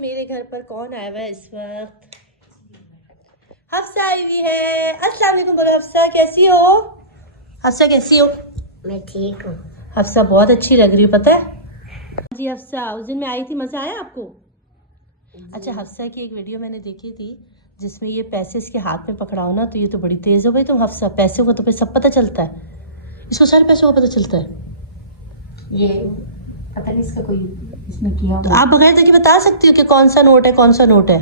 मेरे घर पर कौन आया हुआ है इस वक्त? हफ्सा आई हुई है। अस्सलाम वालेकुम बोलो। हफ्सा कैसी हो? हफ्सा कैसी हो? मैं ठीक हूँ। हफ्सा बहुत अच्छी लग रही हो पता है जी। हफ्सा उस दिन मैं आई थी, मजा आया आपको? अच्छा, हफ्सा की एक वीडियो मैंने देखी थी जिसमें ये पैसे इसके हाथ में पकड़ाओ ना तो ये तो बड़ी तेज हो गई तुम हफ्सा। पैसे को तो फिर सब पता चलता है, इसको सारे पैसों को पता चलता है। ये पता नहीं इसका कोई इसमें किया तो आप बगैर देखे बता सकती हो कि कौन सा नोट है कौन सा नोट है?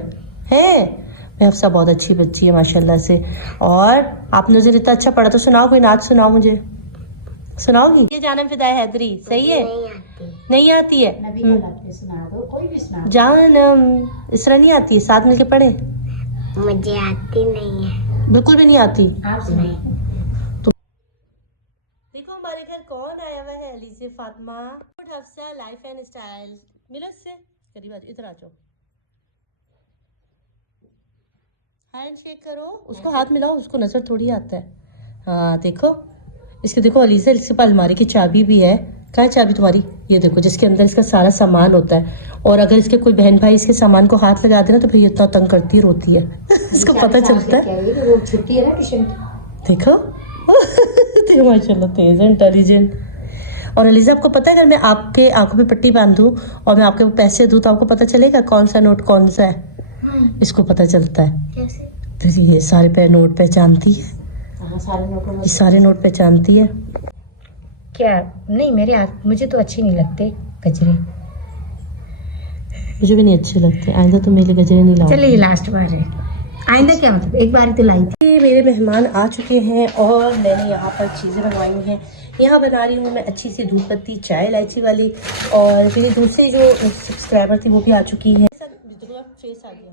मैं हफ्सा बहुत अच्छी बच्ची है माशाल्लाह से। और आपने उसे इतना अच्छा पढ़ा तो सुनाओ, कोई नाच सुनाओ मुझे। सुनाओगी? ये जानम फिदा हैदरी सही है? नहीं आती है? सुना दो, कोई भी सुना दो। जानम इस तरह नहीं आती है, साथ मिलके पढ़े। मुझे आती नहीं है, बिल्कुल भी नहीं आती। आप सुनाइए। देखो हमारे घर कौन आया हुआ है, लीजिए Fatima. Hafsa life and style. मिलो इससे करीब आ जाओ, इधर आ जाओ। हैंड शेक करो, उसको हाथ मिलाओ, उसको नजर थोड़ी आता है। हाँ देखो इसके, देखो अलीजा इसके पास अलमारी की चाबी भी है। कहाँ है चाबी तुम्हारी? ये देखो जिसके अंदर इसका सारा सामान होता है। और अगर इसके कोई बहन भाई इसके सामान को हाथ लगा दे ना तो फिर ये इतना तंग करती रोती है इसको पता चलता है। वो छुट्टी है ना ट्यूशन। देखो तो माशाल्लाह तेज है, इंटेलिजेंट। और अलीजा आपको पता है अगर मैं आपके आंखों पे पट्टी बांधूं और मैं आपके पैसे दूं तो आपको पता चलेगा कौन सा नोट कौन सा है? इसको पता चलता है। कैसे? तो ये सारे नोट पहचानती है। ये सारे नोट पहचानती है। क्या? नहीं मेरे हाथ मुझे तो अच्छे नहीं लगते गजरे। मुझे भी नहीं अच्छे लगते। आइंदा तो मेरे गजरे नहीं लाओ। चलिए लास्ट बार है। आइंदा क्या मतलब, एक बार ही तो लाई थी। मेरे मेहमान आ चुके हैं और मैंने यहाँ पर चीज़ें बनवाई हैं। यहाँ बना रही हूँ मैं अच्छी सी दूध पत्ती चाय इलायची वाली। और मेरी दूसरी जो सब्सक्राइबर थी वो भी आ चुकी है। फेस आ गया।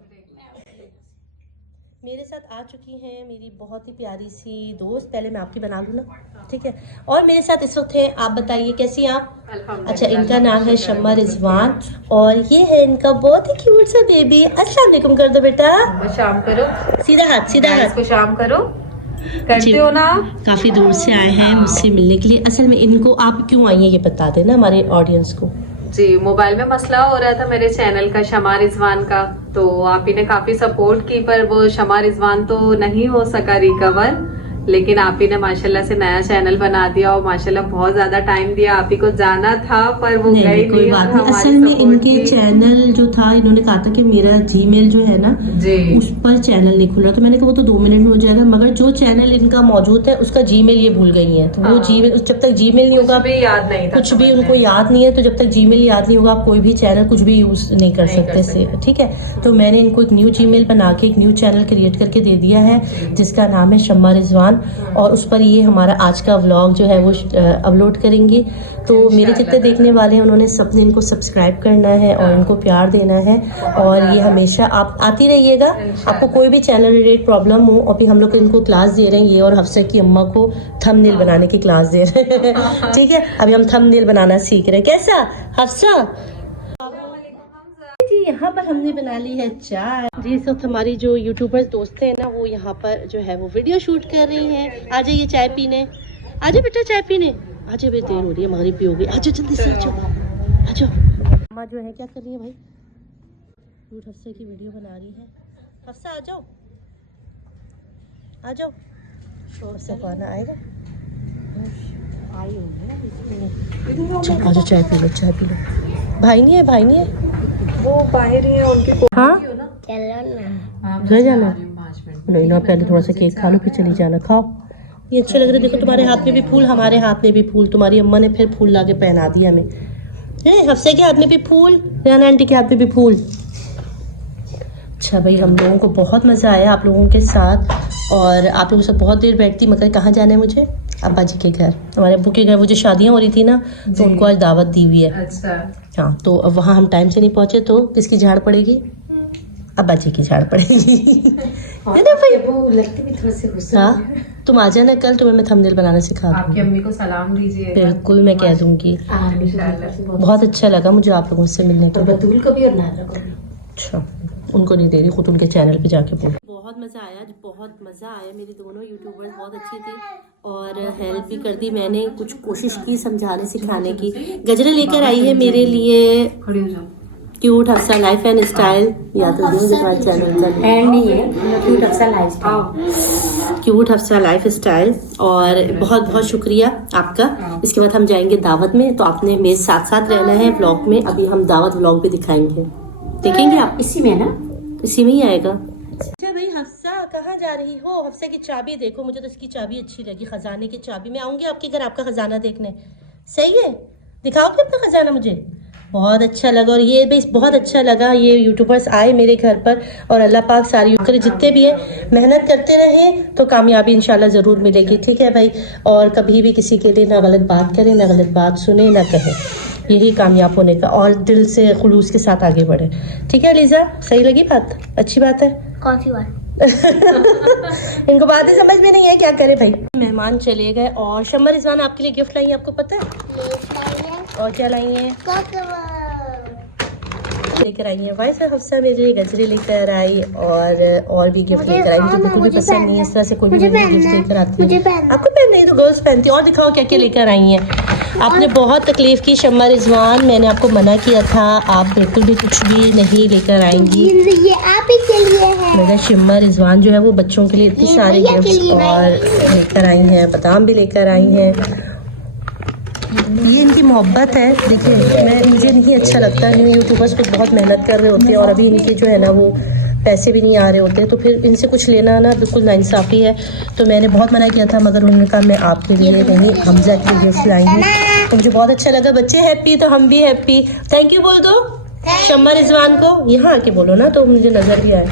मेरे साथ आ चुकी हैं मेरी बहुत ही प्यारी सी दोस्त। पहले मैं आपकी बना लूँ ना, ठीक है? और मेरे साथ इस वक्त है, आप बताइए कैसी हैं आप? अच्छा, इनका नाम है शम्मा रिजवान और ये है इनका बहुत ही क्यूट सा बेबी। अस्सलाम वालेकुम कर दो बेटा। शाम करो, सीधा हाथ सीधा हाथ। इसको शाम करो, करते हो ना? काफी दूर से आए हैं मुझसे मिलने के लिए। असल में इनको आप क्यों आई हैं ये बता देना हमारे ऑडियंस को। जी, मोबाइल में मसला हो रहा था मेरे चैनल का शमा रिजवान का, तो आप ही ने काफी सपोर्ट की पर वो शमा रिजवान तो नहीं हो सका रिकवर। लेकिन आप ही ने माशाल्लाह से नया चैनल बना दिया और माशाल्लाह बहुत ज्यादा टाइम दिया। आप ही को जाना था पर वो गई कोई बात नहीं। असल में इनके चैनल जो था, इन्होंने कहा था कि मेरा जीमेल जो है ना जी उस पर चैनल नहीं खुल रहा। तो मैंने कहा वो तो 2 मिनट में हो जाएगा, मगर जो चैनल इनका मौजूद है उसका जीमेल ये भूल गई है। तो वो जीमेल, जब तक जीमेल नहीं होगा भी याद नहीं था, कुछ भी उनको याद नहीं है, तो जब तक जीमेल याद नहीं होगा आप कोई भी चैनल कुछ भी यूज नहीं कर सकते, ठीक है? तो मैंने इनको एक न्यू जीमेल बना के एक न्यू चैनल क्रिएट करके दे दिया है जिसका नाम है शम्मा रिजवान। और उस पर ये हमारा आज का व्लॉग जो है वो अपलोड करेंगे। तो मेरे जितने देखने वाले हैं उन्होंने सबने इनको सब्सक्राइब करना है और इनको प्यार देना है। और ये हमेशा आप आती रहिएगा। आपको कोई भी चैनल रिलेटेड प्रॉब्लम हो, अभी हम लोग इनको क्लास दे रहे हैं, ये और हफ्सा की अम्मा को थंबनेल बनाने की क्लास दे रहे हैं ठीक है? अभी हम थंबनेल बनाना सीख रहे हैं। कैसा हफ्सा जी? यहाँ पर हमने बना ली है चाय जी। इस वक्त हमारी जो यूट्यूबर्स दोस्तें हैं ना वो यहाँ पर जो है वो वीडियो शूट कर रही हैं। आ जाइए चाय पीने, आ जाओ बेटा चाय पीने, आ जाओ। देर हो रही है, मगरिब भी हो गई। आ जाओ जल्दी से, आ जाओ आ जाओ। अम्मा जो है क्या कर रही है भाई? क्यूट हफ्से की वीडियो बना रही है। हफ्सा आ जाओ, आ जाओ। हफ्सा को आना आएगा। आ जाओ चाय पी लो, चाय पी लो। भाई नहीं है, भाई नहीं है, वो बाहर ही है उनकी। हाँ चलो ना, घर जाना नहीं ना, पहले थोड़ा सा केक खा लो फिर चली जाना। खाओ, ये अच्छे लग रहे। देखो तुम्हारे हाथ में भी फूल, हमारे हाथ में भी फूल। तुम्हारी अम्मा ने फिर फूल लाके पहना दिया हमें। हफ्से के हाथ में भी फूल, राना आंटी के हाथ में भी फूल। अच्छा भाई, हम लोगों को बहुत मज़ा आया आप लोगों के साथ और आप लोगों से बहुत देर बैठती। मगर कहाँ जाना है मुझे? अब्बा जी के घर, हमारे अब्बू के घर। वो जो शादियाँ हो रही थी ना तो उनको आज दावत दी हुई है। अच्छा हाँ, तो अब वहाँ हम टाइम से नहीं पहुँचे तो किसकी झाड़ पड़ेगी? अब्बा जी की झाड़ पड़ेगी है ना भाई? वो लगती भी थोड़ी सी गुस्सा। हाँ, तुम आ जाना कल, तुम्हें मैं थंबनेल बनाना सिखा दूँगी। आपकी अम्मी को सलाम दीजिए। बिल्कुल मैं कह दूँगी। बहुत अच्छा लगा मुझे आप लोगों से मिलने को। बतूल को भी और नाज़ा को भी। अच्छा, उनको नहीं दे रही, खुद उनके चैनल पे जाके बोल। बहुत मज़ा आया आज, बहुत मज़ा आया। मेरी दोनों यूट्यूबर्स बहुत अच्छी थी और हेल्प भी कर दी। मैंने कुछ कोशिश की समझाने सिखाने की। गजरे लेकर आई है मेरे लिए। खड़ी हो जाओ। Cute Hafsa life and style या तो चैनल एंड नहीं है, cute Hafsa lifestyle. Cute Hafsa life style. और बहुत बहुत शुक्रिया आपका। इसके बाद हम जाएंगे दावत में, तो आपने मेरे साथ साथ रहना है व्लॉग में। अभी हम दावत व्लॉग भी दिखाएंगे, देखेंगे आप। इसी में ना, इसी में ही आएगा। अच्छा भाई हफ्सा कहाँ जा रही हो? हफ्सा की चाबी देखो, मुझे तो इसकी चाबी अच्छी लगी, खजाने की चाबी। मैं आऊंगी आपके घर आपका खजाना देखने, सही है? दिखाओगे अपना खजाना मुझे? बहुत अच्छा लगा। और ये भी बहुत अच्छा लगा, ये यूट्यूबर्स आए मेरे घर पर, और अल्लाह पाक सारी यूट्यूबर जितने भी हैं मेहनत करते रहे तो कामयाबी इंशाल्लाह ज़रूर मिलेगी, ठीक है भाई? और कभी भी किसी के लिए ना गलत बात करें, ना गलत बात सुने, ना कहें, यही कामयाब होने का। और दिल से खुलूस के साथ आगे बढ़े, ठीक है लीजा? सही लगी बात? अच्छी बात है। कौन सी बात? इनको बातें समझ में नहीं है, क्या करे भाई। मेहमान चले गए और शम्मा रिजवान आपके लिए गिफ्ट लाई है, आपको पता है? और क्या लाई है? लेकर आई है भाई साहब हफ्सा मेरे लिए गजरे लेकर आई, और भी गिफ्ट लेकर आई। मुझे बिल्कुल भी पसंद नहीं है इस तरह से कोई भी गिफ्ट लेकर आती है। आपको पहनना है तो गर्ल्स पहनती है। और दिखाओ क्या क्या लेकर आई हैं। आपने बहुत तकलीफ की शम्मा रिजवान, मैंने आपको मना किया था, आप बिल्कुल भी कुछ भी नहीं लेकर आएंगी। ये आप ही के लिए है। मेरा शम्मा रिजवान जो है वो बच्चों के लिए इतनी सारी गिफ्ट और लेकर आई हैं, बादाम भी लेकर आई हैं। ये इनकी मोहब्बत है। देखिए मुझे नहीं अच्छा लगता, न्यू यूट्यूबर्स कुछ बहुत मेहनत कर रहे होते हैं और अभी इनके जो है ना वो पैसे भी नहीं आ रहे होते, तो फिर इनसे कुछ लेना ना बिल्कुल नाइंसाफ़ी है। तो मैंने बहुत मना किया था, मगर उन्होंने कहा मैं आपके लिए नहीं, हमजा के लिए गिफ्ट लाई हूँ। तो मुझे बहुत अच्छा लगा। बच्चे हैप्पी तो हम भी हैप्पी। थैंक यू बोल दो शम्मा रिजवान को, यहाँ आके बोलो ना तो मुझे नजर भी आए।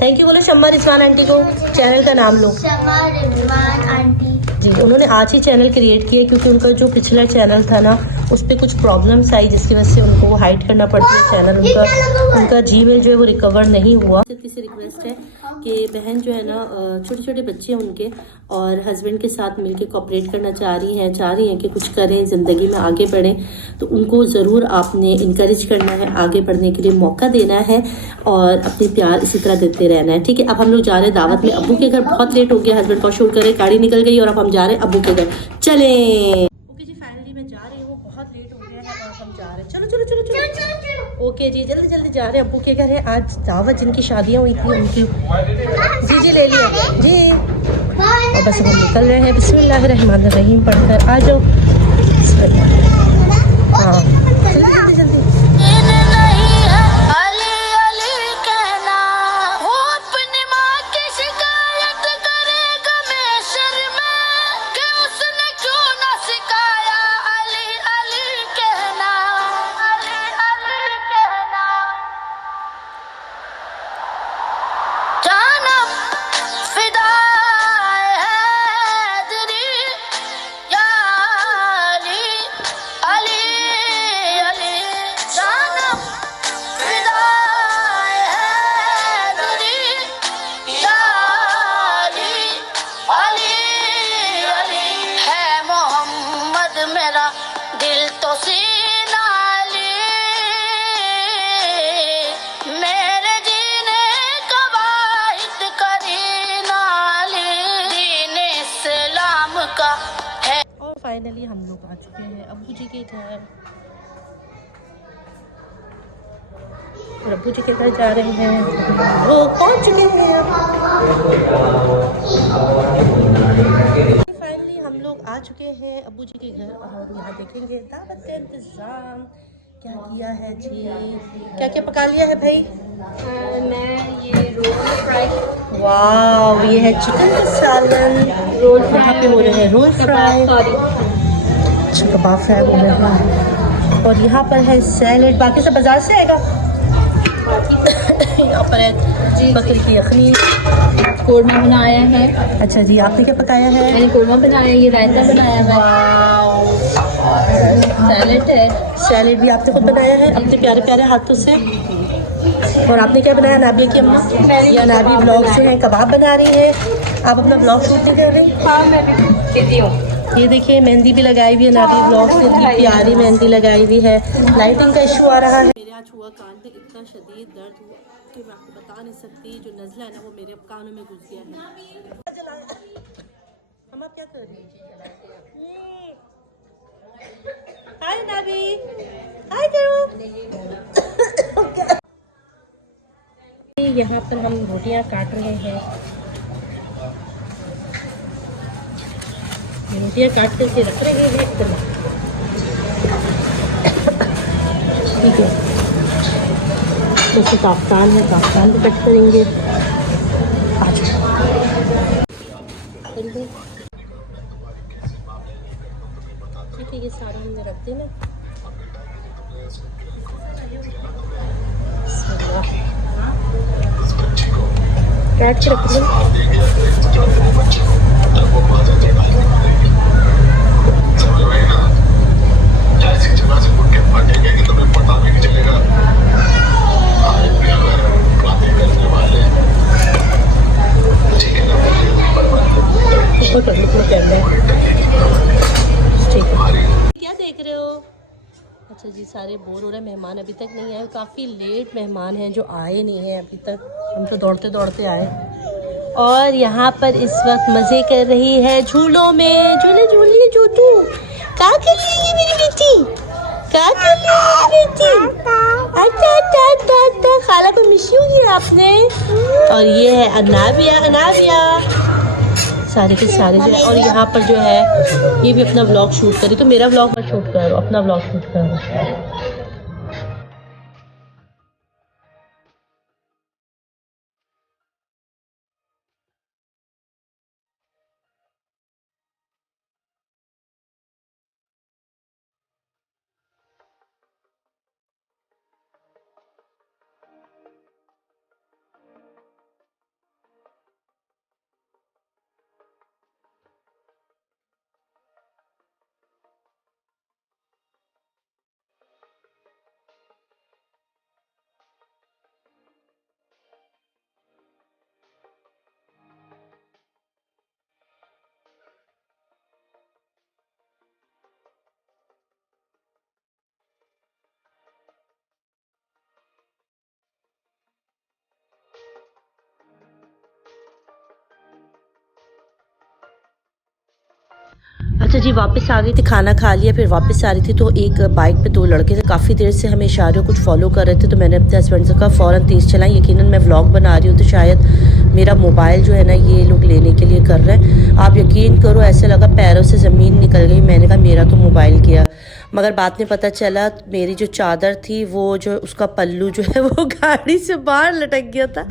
थैंक यू बोलो शम्मा रिजवान आंटी को। चैनल का नाम लो। शम्मा रिजवान आंटी जी, उन्होंने आज ही चैनल क्रिएट किया क्योंकि उनका जो पिछला चैनल था ना उस पर कुछ प्रॉब्लम्स आई जिसकी वजह से उनको वो हाइड करना पड़ती है चैनल। उनका जीमेल जो है वो रिकवर नहीं हुआ। किसी रिक्वेस्ट है कि बहन जो है ना छोटे छोटे बच्चे हैं उनके, और हस्बैंड के साथ मिलके कोऑपरेट करना चाह रही हैं कि कुछ करें, ज़िंदगी में आगे बढ़ें, तो उनको ज़रूर आपने इनकरेज करना है, आगे बढ़ने के लिए मौका देना है और अपनी प्यार इसी तरह देते रहना है, ठीक है? अब हम लोग जा रहे हैं दावत में अब्बू के घर। बहुत लेट हो गया, हस्बैंड को शूट करे, गाड़ी निकल गई और अब हम जा रहे हैं अब्बू के घर। चले ओके जी, फाइनली मैं जा रही हूँ, बहुत लेट हो गया है और हम जा रहे हैं। चलो चलो चलो चलो। ओके जी, जल्दी जल्दी जा रहे हैं अब्बू के घर है। आज दावत जिनकी शादियाँ हुई थी उनकी। जी ले लिया जी। और बस हम निकल रहे हैं। बिस्मिल्लाहिर्रहमानिर्रहीम पढ़कर आ जाओ। हाँ जल्दी जल्दी। फाइनली हम लोग आ चुके हैं अब्बू जी के घर, और अब्बू जी के घर जा रहे हैं। लोग पहुंच चुके हैं। फाइनली हम लोग आ चुके हैं अब्बू जी के घर और यहाँ देखेंगे दावत का इंतज़ाम क्या किया है जी। क्या क्या पका लिया है भाई? मैं ये रोल फ्राई, वाह, ये है चिकन का सालन, रोल यहाँ पे हो रहे हैं रोल फ्राई, अच्छा कबाब फ्राई हो रहे हैं, और यहाँ पर है सैलेड। बाकी सब बाजार से आएगा। यहाँ पर है बकरी की यखनी, कोरमा बनाया है। अच्छा जी, आपने क्या पकाया है? मैंने कोरमा बनाया, ये रायता बनाया है, सैलेड है। सैलेड भी आपने खुद बनाया है अपने प्यारे प्यारे हाथों से। और आपने क्या बनाया? नाबिया की अम्मा या नाबी ब्लॉग जो है कबाब बना रही है। आप अपना ब्लॉग शूट नहीं कर रही? हाँ मैं भी हूँ। ये देखिए मेहंदी भी लगाई हुई है नाबी ब्लॉग से, इतनी प्यारी मेहंदी लगाई हुई है। लाइटिंग का इशू आ रहा है। मेरे आज हुआ कान में इतना शदीद दर्द हुआ कि मैं आपको बता नहीं सकती। जो नज़ला है ना वो मेरे कानों में घुस गया है। हम आप क्या कर रही हैं? हाय नाबी, हाय करो। यहाँ पर हम रोटियां काट रहे हैं। रोटियां काट करके रख रहे हैं इधर। ठीक है, जैसे काफ्तान है, काफ्तान भी कट करेंगे। आज ठीक है, ये सारा हमने रख देना। काट के रख देना। क्या देख रहे हो? अच्छा जी, सारे बोर हो रहे हैं। मेहमान अभी तक नहीं आए, काफ़ी लेट मेहमान हैं जो आए नहीं हैं अभी तक। हम तो दौड़ते दौड़ते आए। और यहाँ पर इस वक्त मज़े कर रही है झूलों में। झूले झूलिए जोतू। क्या कर रही है मेरी बेटी? क्या कर रही है बेटी? अच्छा अच्छा अच्छा अच्छा, खाला को मिस यू किया आपने। और ये है अनाबिया। अनाबिया सारे के सारे जो है। और यहाँ पर जो है ये भी अपना व्लॉग शूट करी। तो मेरा व्लॉग मत शूट करो, अपना व्लॉग शूट करो। अच्छा जी, वापस आ गई थी, खाना खा लिया, फिर वापस आ रही थी तो एक बाइक पे दो लड़के थे, काफ़ी देर से हमें इशारे कुछ फॉलो कर रहे थे। तो मैंने अपने हस्बैंड से कहा फ़ौरन तेज़ चलाएं। यकीनन मैं व्लॉग बना रही हूँ तो शायद मेरा मोबाइल जो है ना ये लोग लेने के लिए कर रहे हैं। आप यकीन करो, ऐसे लगा पैरों से ज़मीन निकल गई। मैंने कहा मेरा तो मोबाइल गया। मगर बाद में पता चला मेरी जो चादर थी वो जो उसका पल्लू जो है वो गाड़ी से बाहर लटक गया था,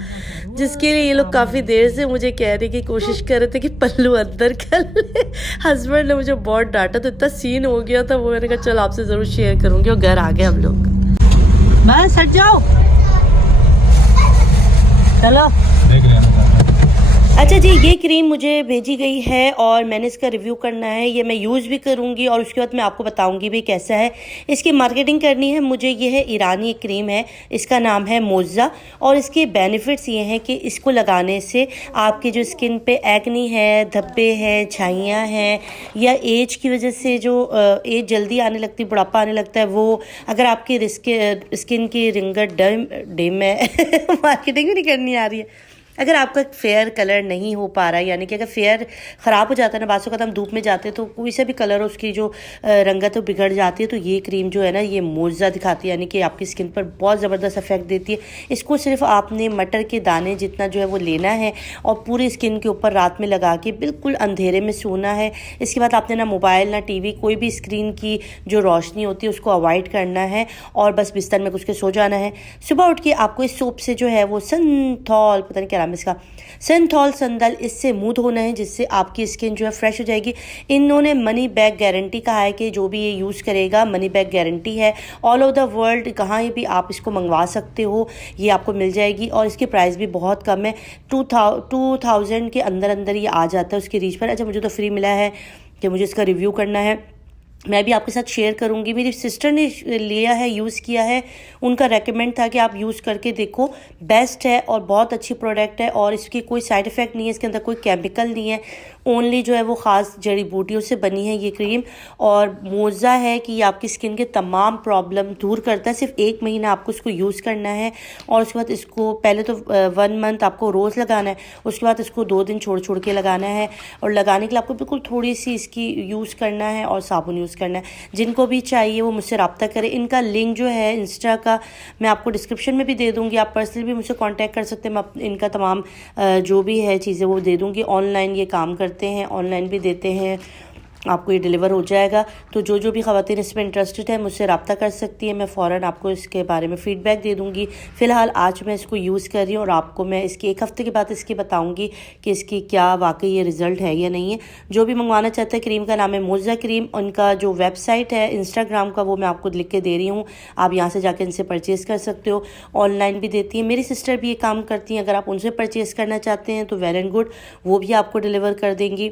जिसके लिए ये लोग काफ़ी देर से मुझे कहने की कोशिश कर रहे थे कि पल्लू अंदर कर ले। हस्बैंड ने मुझे बहुत डांटा, तो इतना सीन हो गया था वो। मैंने कहा चल आपसे ज़रूर शेयर करूँगी। और घर आ गए हम लोग। बस हट जाओ, चलो। देख रहे हैं। अच्छा जी, ये क्रीम मुझे भेजी गई है और मैंने इसका रिव्यू करना है। ये मैं यूज़ भी करूँगी और उसके बाद मैं आपको बताऊँगी भी कैसा है। इसकी मार्केटिंग करनी है मुझे। ये है ईरानी एक क्रीम है, इसका नाम है मोज़ा। और इसके बेनिफिट्स ये हैं कि इसको लगाने से आपकी जो स्किन पे एक्नी है, धब्बे हैं, छाइयाँ हैं, या एज की वजह से जो एज जल्दी आने लगती, बुढ़ापा आने लगता है, वो अगर आपकी स्किन की रिंगट डिम है मार्केटिंग भी नहीं करनी आ रही है। अगर आपका फेयर कलर नहीं हो पा रहा है, यानी कि अगर फेयर ख़राब हो जाता है ना, बासों का हम धूप में जाते हैं तो कोई सा भी कलर हो उसकी जो रंगत है बिगड़ जाती है, तो ये क्रीम जो है ना ये मोज़ा दिखाती है, यानी कि आपकी स्किन पर बहुत ज़बरदस्त इफेक्ट देती है। इसको सिर्फ आपने मटर के दाने जितना जो है वो लेना है और पूरी स्किन के ऊपर रात में लगा के बिल्कुल अंधेरे में सोना है। इसके बाद आपने ना मोबाइल ना टीवी, कोई भी स्क्रीन की जो रोशनी होती है उसको अवॉइड करना है और बस बिस्तर में घुस के सो जाना है। सुबह उठ के आपको इस सोप से जो है वो सिंथॉल, पता नहीं क्या नाम इसका, सिंथॉल संदल, इससे मुंह धोना है, जिससे आपकी स्किन जो है फ्रेश हो जाएगी। इन्होंने मनी बैक गारंटी कहा है कि जो भी ये यूज़ करेगा मनी बैक गारंटी है। ऑल ओवर द वर्ल्ड कहाँ भी आप इसको मंगवा सकते हो, ये आपको मिल जाएगी। और इसकी प्राइस भी बहुत कम है, 2000 के अंदर अंदर ये आ जाता है उसकी रीच पर। अच्छा, मुझे तो फ्री मिला है कि मुझे इसका रिव्यू करना है, मैं भी आपके साथ शेयर करूंगी। मेरी सिस्टर ने लिया है, यूज़ किया है, उनका रेकमेंड था कि आप यूज़ करके देखो, बेस्ट है और बहुत अच्छी प्रोडक्ट है और इसकी कोई साइड इफ़ेक्ट नहीं है, इसके अंदर कोई केमिकल नहीं है, ओनली जो है वो ख़ास जड़ी बूटियों से बनी है ये क्रीम। और मोज़ा है कि ये आपकी स्किन के तमाम प्रॉब्लम दूर करता है। सिर्फ 1 महीना आपको इसको यूज़ करना है और उसके बाद इसको पहले तो 1 मंथ आपको रोज़ लगाना है, उसके बाद इसको 2 दिन छोड़ छोड़ के लगाना है। और लगाने के लिए आपको बिल्कुल थोड़ी सी इसकी यूज़ करना है और साबुन यूज़ यूज़ करना है। जिनको भी चाहिए वो मुझसे रब्ता करें। इनका लिंक जो है इंस्टा का मैं आपको डिस्क्रिप्शन में भी दे दूँगी, आप पर्सनली भी मुझसे कॉन्टैक्ट कर सकते हैं। मैं इनका तमाम जो भी है चीज़ें वो दे दूँगी। ऑनलाइन ये काम करते हैं, ऑनलाइन भी देते हैं, आपको ये डिलीवर हो जाएगा। तो जो जो भी ख़वातीन इसमें इंटरेस्टेड है मुझसे रब्ता कर सकती है, मैं फ़ौरन आपको इसके बारे में फ़ीडबैक दे दूँगी। फ़िलहाल आज मैं इसको यूज़ कर रही हूँ और आपको मैं इसकी 1 हफ़्ते के बाद इसकी बताऊँगी कि इसकी क्या वाकई ये रिज़ल्ट है या नहीं है। जो भी मंगवाना चाहता है, क्रीम का नाम है मोज़ा क्रीम। उनका जो वेबसाइट है इंस्टाग्राम का वो मैं आपको लिख के दे रही हूँ, आप यहाँ से जाकर इनसे परचेज़ कर सकते हो। ऑनलाइन भी देती हैं, मेरी सिस्टर भी ये काम करती हैं। अगर आप उनसे परचेज़ करना चाहते हैं तो वेल एंड गुड, वो भी आपको डिलीवर कर देंगी।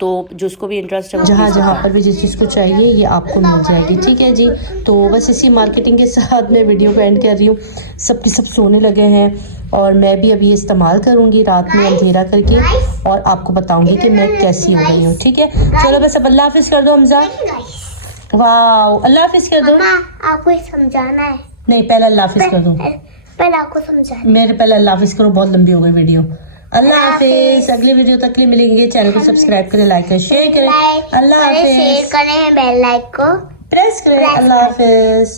तो जिसको भी इंटरेस्ट है जहाँ जहाँ पर भी जिस चीज़ को चाहिए ये आपको मिल जाएगी, ठीक है जी। तो बस इसी मार्केटिंग के साथ मैं वीडियो को एंड कर रही हूँ। सबकी सब सोने लगे हैं और मैं भी अभी ये इस्तेमाल करूँगी रात में अंधेरा करके और आपको बताऊँगी कि मैं कैसी हो गई हूँ, ठीक है। चलो बस अब अल्लाह हाफिज़ कर दो हमजा। वाह, अल्लाह हाफिज़ कर दो। आपको समझाना है। नहीं, पहले अल्लाह हाफिज़ कर दो। पहले आपको समझाना। मेरे पहले अल्लाह हाफिज़ करो, बहुत लंबी हो गई वीडियो। अल्लाह हाफिज़, अगली वीडियो तक के लिए मिलेंगे। चैनल को सब्सक्राइब करें, लाइक करें, शेयर करें। अल्लाह हाफिज़, शेयर करें, बेल लाइक को प्रेस करें। अल्लाह हाफिज़।